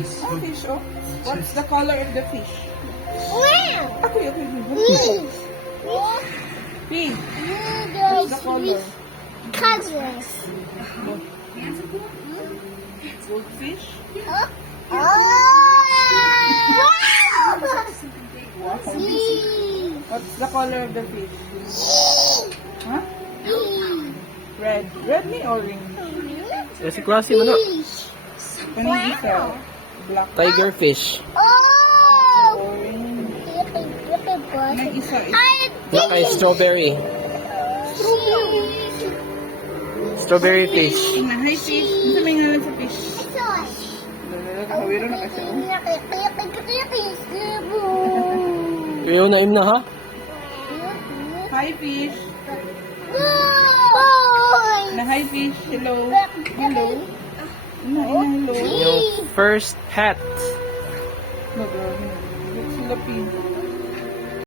Oh, fish, oh. What's the color of the fish? Wow. Okay. Pink. What's There's the color? colors. Goldfish? Oh. Wow. What's the color of the fish? Huh? Red. Red ni orange. Eh, si klase mo na. Kanang isa. Black. Tiger fish. Oh! Orange. Look Kanang isa is Black ay strawberry. Strawberry fish. hi fish. Ano may ngalan sa fish? Nakawiro na kasi. Ayaw na im na ha? Hi fish. Na hi fish. Hello. Hello. Hello. Yung first pet. Mag-grabe na. Sila pink.